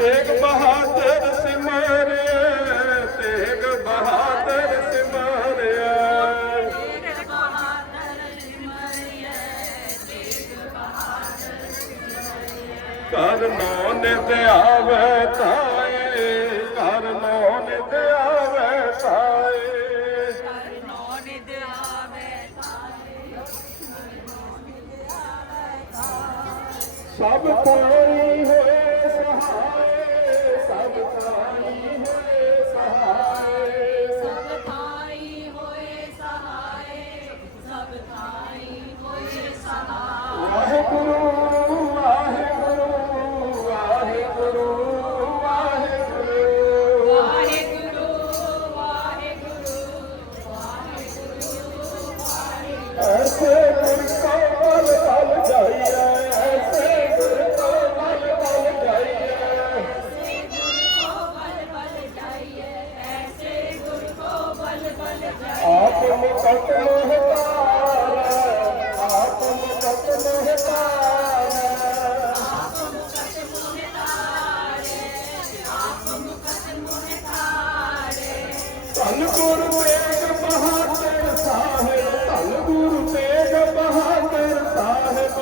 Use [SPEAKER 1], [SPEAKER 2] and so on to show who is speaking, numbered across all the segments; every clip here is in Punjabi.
[SPEAKER 1] ਤੇਗ ਬਹਾਦਰ ਸਿਮਰਿਆ, ਤੇਗ ਬਹਾਦਰ ਸਿਮਰਿਆ। ਕਰ ਨੋ ਨਿਤ ਆਵੇ ਤਾਏ ਕਰ ਨੋ ਨਿਤ ਆਵੇ ਤਾਏ। ਸਭ ਤਾਈ ਹੋਏ ਸਭ
[SPEAKER 2] ਕਾਣੀ ਹੈ ਸਹਾਰਾ
[SPEAKER 1] ਧੰਨ ਗੁਰੂ ਤੇਗ ਬਹਾਦਰ ਸਾਹਿਬ ਧੰਨ ਗੁਰੂ ਤੇਗ ਬਹਾਦਰ ਸਾਹਿਬ।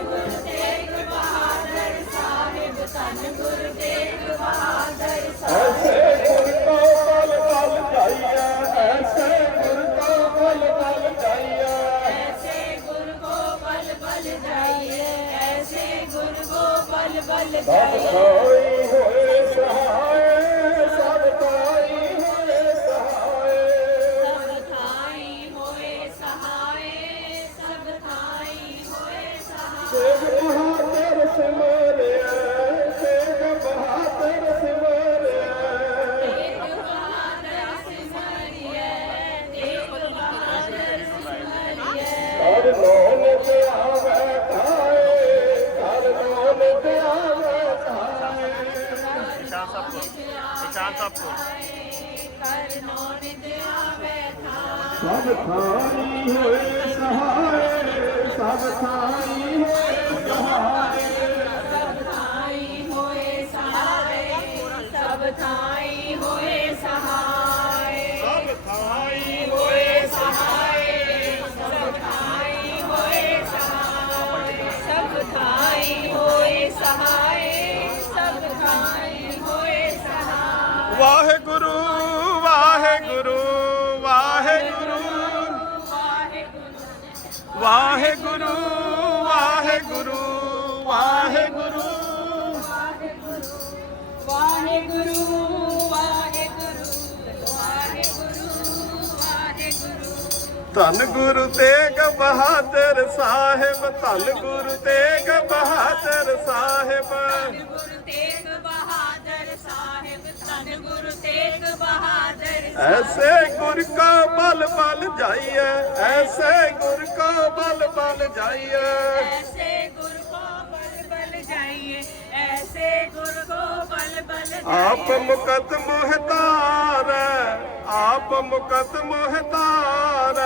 [SPEAKER 2] ਗੁਰ ਤੇਗ ਬਹਾਦਰ ਸਾਹਿਬ ਧੰਨ ਗੁਰ ਤੇਗ ਬਹਾਦਰ ਸਾਹਿਬ
[SPEAKER 1] ਐਸੇ ਗੁਰ ਕੋ ਬਲ ਬਲ ਜਾਈਐ ਐਸੇ ਗੁਰ ਕੋ ਬਲ ਬਲ ਜਾਈਐ
[SPEAKER 2] ਐਸੇ ਗੁਰ ਕੋ ਬਲ ਬਲ ਜਾਈਏ ਐਸੇ ਗੁਰ ਕੋ ਬਲ ਬਲ ਜਾਈਏ।
[SPEAKER 3] ਖਾਨ ਸਾਹਿਬ
[SPEAKER 2] ਕੋ
[SPEAKER 1] ਸਭ ਥਾਨੀ ਹੋਏ ਸਹਾਰੇ ਸਭ
[SPEAKER 2] ਥਾਨੀ
[SPEAKER 1] ਵਾਹਿਗੁਰੂ ਵਾਹਿਗੁਰੂ ਵਾਹਿਗੁਰੂ।
[SPEAKER 2] ਵਾਹਿਗੁਰੂ
[SPEAKER 1] ਵਾਹਿਗੁਰੂ ਵਾਹਿਗੁਰੂ। ਵਾਹਿਗੁਰੂ ਗੁਰੂ ਤੇਗ ਬਹਾਦਰ ਸਾਹਿਬ ਤਨ ਗੁਰੂ ਤੇਗ ਬਹਾਦਰ ਸਾਹਿਬ।
[SPEAKER 2] ਧੰਨ ਗੁਰੂ ਤੇਗ ਬਹਾਦਰ
[SPEAKER 1] ਐਸੇ ਗੁਰ ਕਾ ਬਲ ਬਲ ਜਾਈਐ ਐਸੇ ਗੁਰ ਕਾ ਬਲ ਬਲ ਜਾਈਐ।
[SPEAKER 2] ਐਸੇ ਗੁਰ ਕੋ ਬਲ ਬਲ ਜਾਈਏ ਐਸੇ ਗੁਰ ਕੋ ਬਲ ਬਲ
[SPEAKER 1] ਆਪ ਮੁਕਤ ਮੋਹਤਾਰ ਆਪ ਮੁਕਤ ਮੋਹਤਾਰ